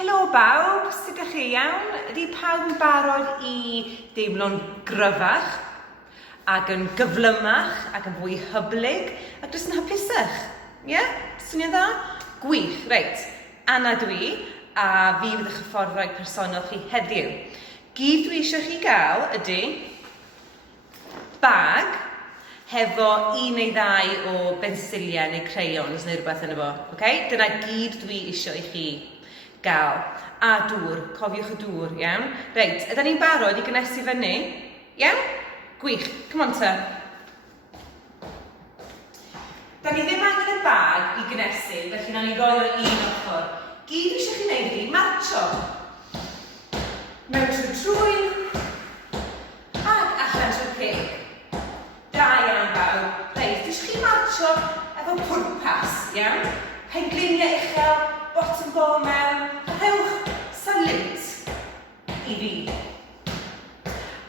Helo bawb, sut ydych chi iawn? Ydy pawb yn barod i deimlo'n gryfach ac yn gyflymach ac yn fwy hyblyg ac jyst yn hapusach? Ie? Swnio dda? Gwych, reit. Anna dwi a fi fydd eich hyfforddwraig personol chi heddiw. Gyd dwi eisiau chi gael ydy bag hefo un neu ddau o bensiliau neu crayons neu rhywbeth yn efo. Okay? Dyna gyd dwi eisiau i chi gael. A dŵr, cofiwch y dŵr, iawn? Reit, ydyn ni'n barod i gynesu fyny? Iawn? Gwych, come on ta. Da ni ddim angen y bag i gynesu, felly na ni roi o un ochr. Gyd eisiau chi wneud ydi marcho. Mewn trwy trwyn, ac allan trwy'r ceg. Da iawn bawb. Reit, eisiau chi marcho efo pwrpas, iawn? Pengliniau uchel, bottom ball mewn, a rhewch salute i fi.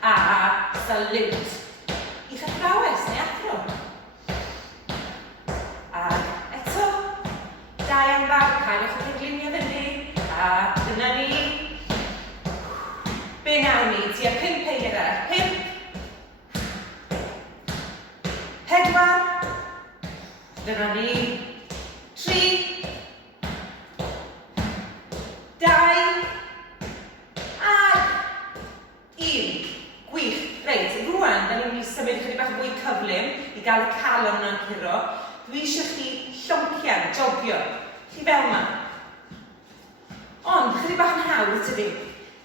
A salute i'ch athrawes neu athro. Ac eto, da iawn bawb, cael eich pengliniau fyny, a dyna ni. Be nawn ni? Tua 5 eiliad arall. 5, 4, dyna ni. 3, 2, ac 1. Gwych. Reit, rwan, da ni'n mynd i symud chydig bach fwy cyflym i gael y calon yna'n curo. Dwi eisiau chi lloncian, jogio. Chi fel yma. Ond, chydig bach yn hawdd tydi.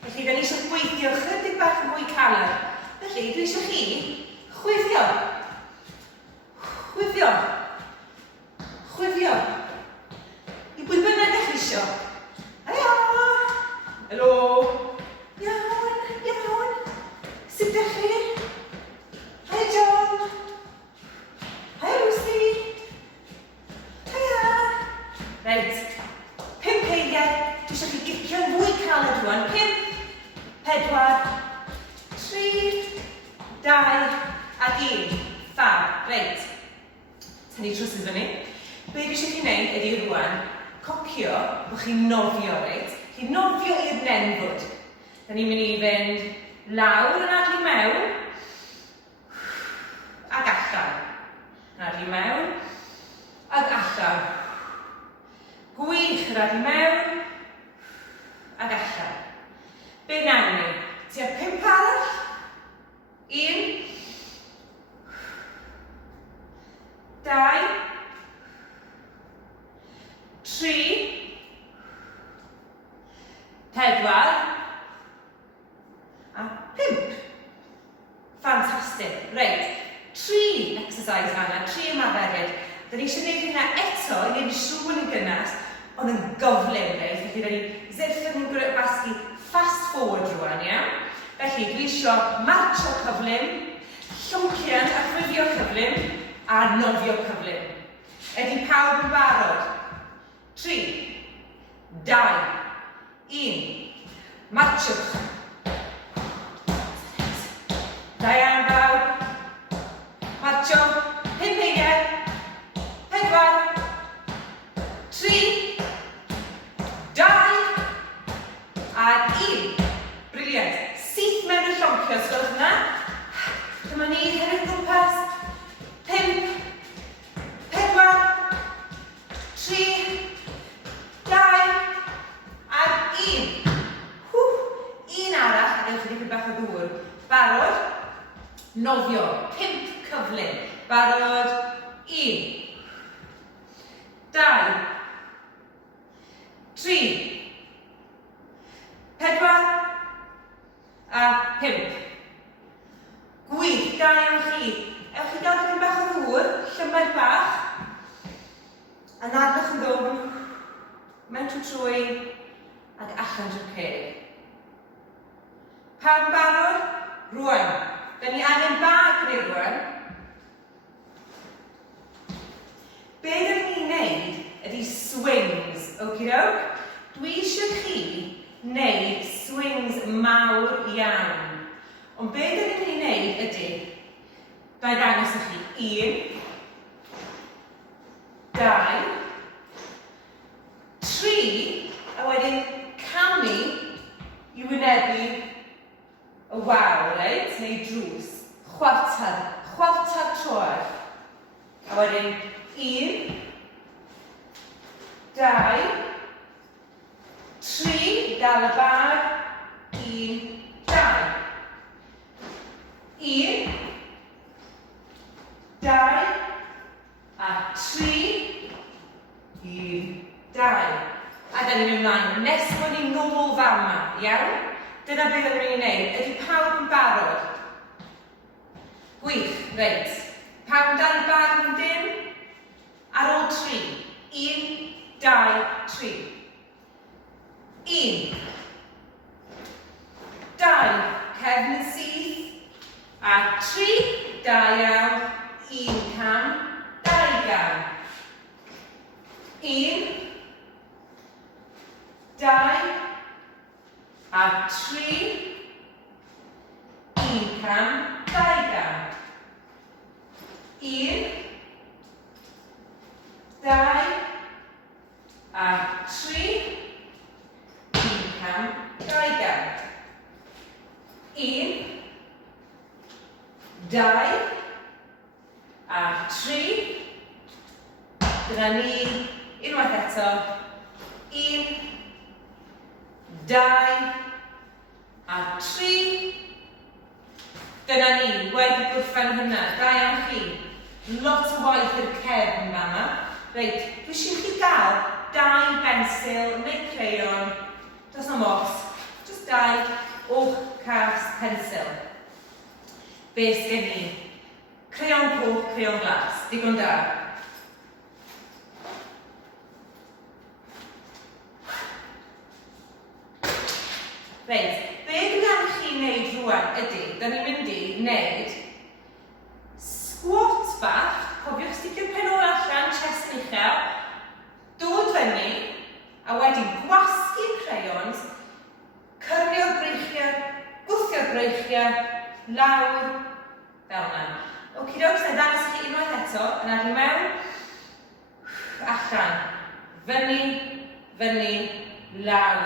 Felly, da ni eisiau gweithio chydig bach yn fwy calon. Felly, dwi eisiau chi chwifio. Chwifio. Chwifio. I bwy bynnag eich eisiau. Helo! Helo! Iawn, iawn. Sut ydych chi? Hi John. Hi Lucy. Hiya. Reit. 5 eiliad. Dwi eisiau chi gicio'n fwy caled rwan. 5, 4, 3, 2, ac 1. Fab. Reit. Tynnu trwsys fyny. Be dwi eisiau chi wneud ydy rwan cocio bod chi'n nofio, reit? Chi'n nofio i'r nenfwd. Da ni'n mynd i fynd lawr yn adlu mewn ac allan. Yn adlu mewn ac allan. Gwych, yn adlu mewn ac allan. Be nawn ni? Tua 5 arall. 1, 2, 3, 4, a 5. Fantastic. Reit. 3 exercise fanna, 3 ymarferiad. Da ni eisiau gwneud hynna eto, i wneud siŵr yn gynnas, ond yn gyflym, reit? Felly, da ni zirffyn yn gwasgu fast forward rwan, iawn? Felly, dwi eisiau marcho cyflym, lloncian a chwifio cyflym, a nofio cyflym. Ydy pawb yn barod? 3, 2, 1. Marchwch. Da iawn bawb. Marcho. 5 eiliad. 4, 3, 2, ac 1. Briliant. Syth mewn y lloncio, sgwrs yna. Dyma ni, hefyd gwmpas. 5, 4, 3, 2, ac 1. Un arall, a ewch i ddechrau bach o ddŵr. Barod? Nofio. 5 cyflym. Barod? 1, 2, 3, 4, a 5. Gwych, da iawn chi. Ewch i gael dipyn bach o ddŵr, llymaid bach. A nadwch yn ddwfn, mewn trwy ac allan drwy'r ceg. Pawb yn barod? Rwan. Da ni angen bag neu rwan. Be da ni'n neud ydy swings, okey-doke? Dwi eisiau chi neud swings mawr iawn. Ond be da ni'n neud ydy, da i ddangos i chi. 1, 2, 3, a wedyn i wynebu y wal, reit? Neu drws. Chwarter troed. A wedyn 1, 2, 3, dal y bag, 1, 2. 1, 2, a 3, 1, 2. A da ni'n mynd ymlaen. Nes bod ni'n nôl fama, iawn? Dyna beth ydym ni'n gwneud. Ydy pawb yn barod? Gwych, reit. Pawb yn dal y bag yn dim? Ar ôl 3. 1, 2, 3. 1. 2. Cefn yn syth. A 3. Da iawn. 1 cam. 2 gam. 1. 2. A 3. 1 cam. 2 gam. 1. 2. A 3. 1 cam. 2 gam. 1. 2. A 3. Dyna ni, unwaith eto. 1. 2. A 3. Dyna ni, wedi gwrthfen hynna. Da iawn chi. Lot o waith i'r cefn fama. Reit, dwi eisiau chi gael 2 bensil neu crayon. Does na mos. Just 2 o'ch cas pensil. Be sgen ni? Crayon coch, crayon glas. Digon da. Reit, be dwi am chi wneud rwan ydy, da ni'n mynd i wneud squat bach, cofiwch sticio'r pen o'r allan, chest yn uchel, dod fyny, a wedyn gwasgu'r crayons, cyrrio'r breichiau, gwthio'r breichiau, lawr, fel yna. Okidoks, na ddangos chi unwaith eto, yn adlu mewn, allan, fyny, lawr,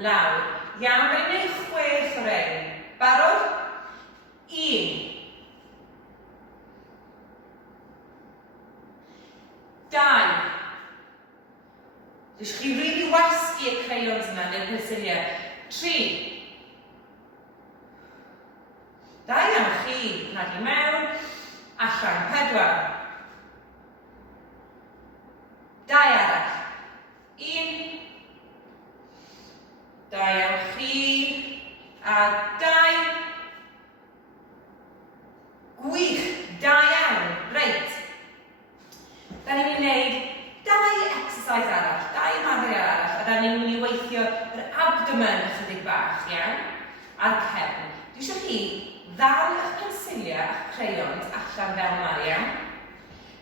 lawr. Iawn, fe'n gwneud 6 o rein. Barod? 1. 2. Dwi chi rili wasgu y crayons yna neu'r pensiliau. 3. Da iawn chi. Nadlu mewn. Allan. 4. 2 arall. 1. Da iawn chi. A 2. Gwych. Da iawn. Reit. Da ni'n mynd i wneud 2 exercise arall, 2 ymarfer arall, a da ni'n mynd i weithio yr abdomen ychydig bach, iawn, a'r cefn. Dwi eisiau chi ddal eich pensiliau a'ch crayons allan fel yma, iawn.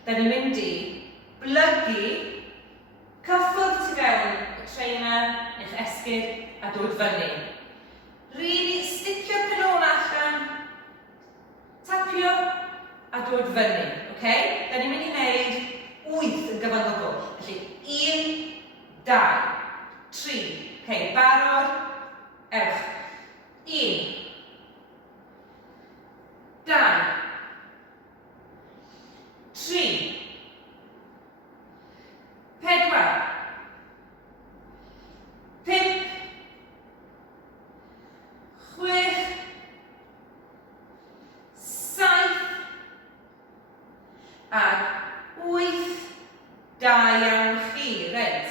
Da ni'n mynd i blygu cyffwrdd tu fewn y trainer, eich esgid, a dod fyny. Rili sticio'r penol allan, tapio, a dod fyny, oce? Da ni'n mynd i wneud 8 yn gyfangogol. Felly 1, 2, 3. Ok, barod, ewch. 1, 2, 3, 4, 5, 6, 7, a 8. Da iawn chi, reit.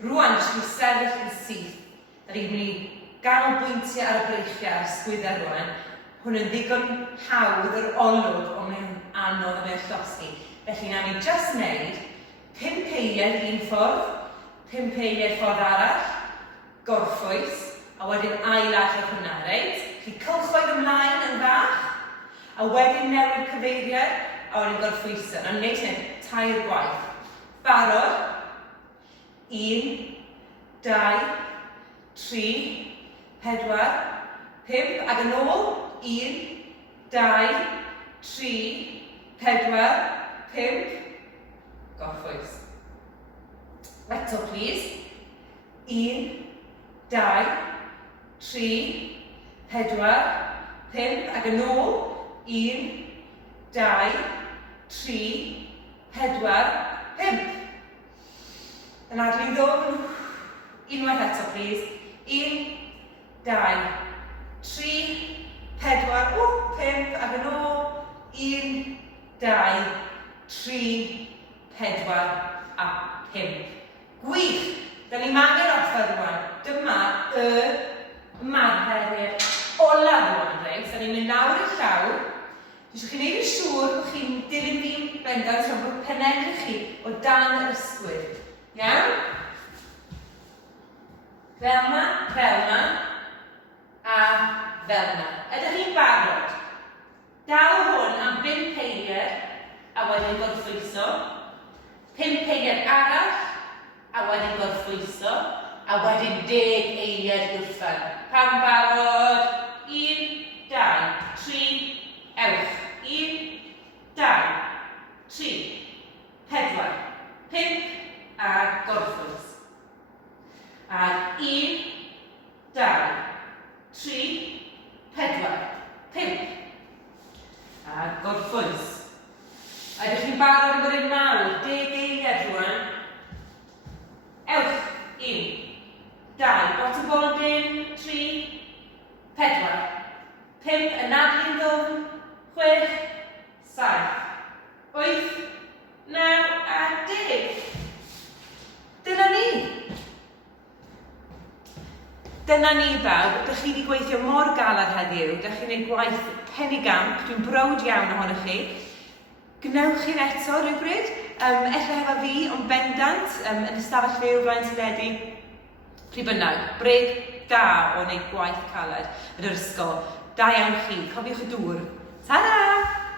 Rwan, ysgrifennu chi sefyll yn syth. Da ni'n mynd i ganolbwyntio ar y breichiau a'r sgwyddau rwan. Hwn yn ddigon hawdd yr olwg, ond mae'n anodd yn eich llosgi. Felly, na ni just wneud 5 eiliad un ffordd, 5 eiliad ffordd arall, gorffwys, a wedyn ailad o'r hwnna, reit? Chi cylchoedd ymlaen yn fach, a wedyn newid cyfeiriad, a wedyn gorffwyso. Na'n wneud hyn 3 gwaith. Barod. 1, 2, 3, 4, 5, ac yn ôl. 1, 2, 3, 4, 5. Gorffwys. Eto, please. 1, 2, 3, 4, 5, ac yn ôl, 1, 2, 3, 4, 5. Yn adlu'n ddwfn, unwaith eto, please. 1, 2, 3, 4, 5, ac yn ôl, 1, 2, 3, 4 a 5. Gwych! Da ni'n angen offer rwan. Dyma y ymarferiad ola rwan, reit? Da ni'n mynd nawr i'r llawr. Dwi'n chi'n gwneud yn siŵr bod chi'n dilyn fi'n bendant rhan bod penedrych chi o dan yr ysgwydd. Iawn? Fel yma, a fel yna. Ydych chi'n barod? Daw hwn am 5 eiliad a wedyn gorffwyso. 5 eiliad arall a wedyn gorffwyso. A wedyn 10 eiliad gwrthyn. Pam barod? 1, 2, 3, ewch. 1, 2, 3, 4, 5 a gorffwys. A 1, 2, 3, 4, 5 a gorffwys. A ydych chi'n barod yn bod yn mawr, 10 eiliad rwan. Ewch, 1, 2, bottom bonding, 3, 4, 5, anadlu'n ddwfn, 6, 7, 8, 9 a 10. Dyna ni. Dyna ni bawb, ydych chi wedi gweithio mor galed heddiw, ydych chi'n gwneud gwaith penigamp, dwi'n browd iawn ohonoch chi. Gnewch chi'n eto rhywbryd, ella hefo fi, ond bendant, yn ystafell fyw flaen teledu, pryd bynnag, breg da o wneud gwaith caled yn yr ysgol. Da iawn chi, cofiwch y dŵr. Ta-da!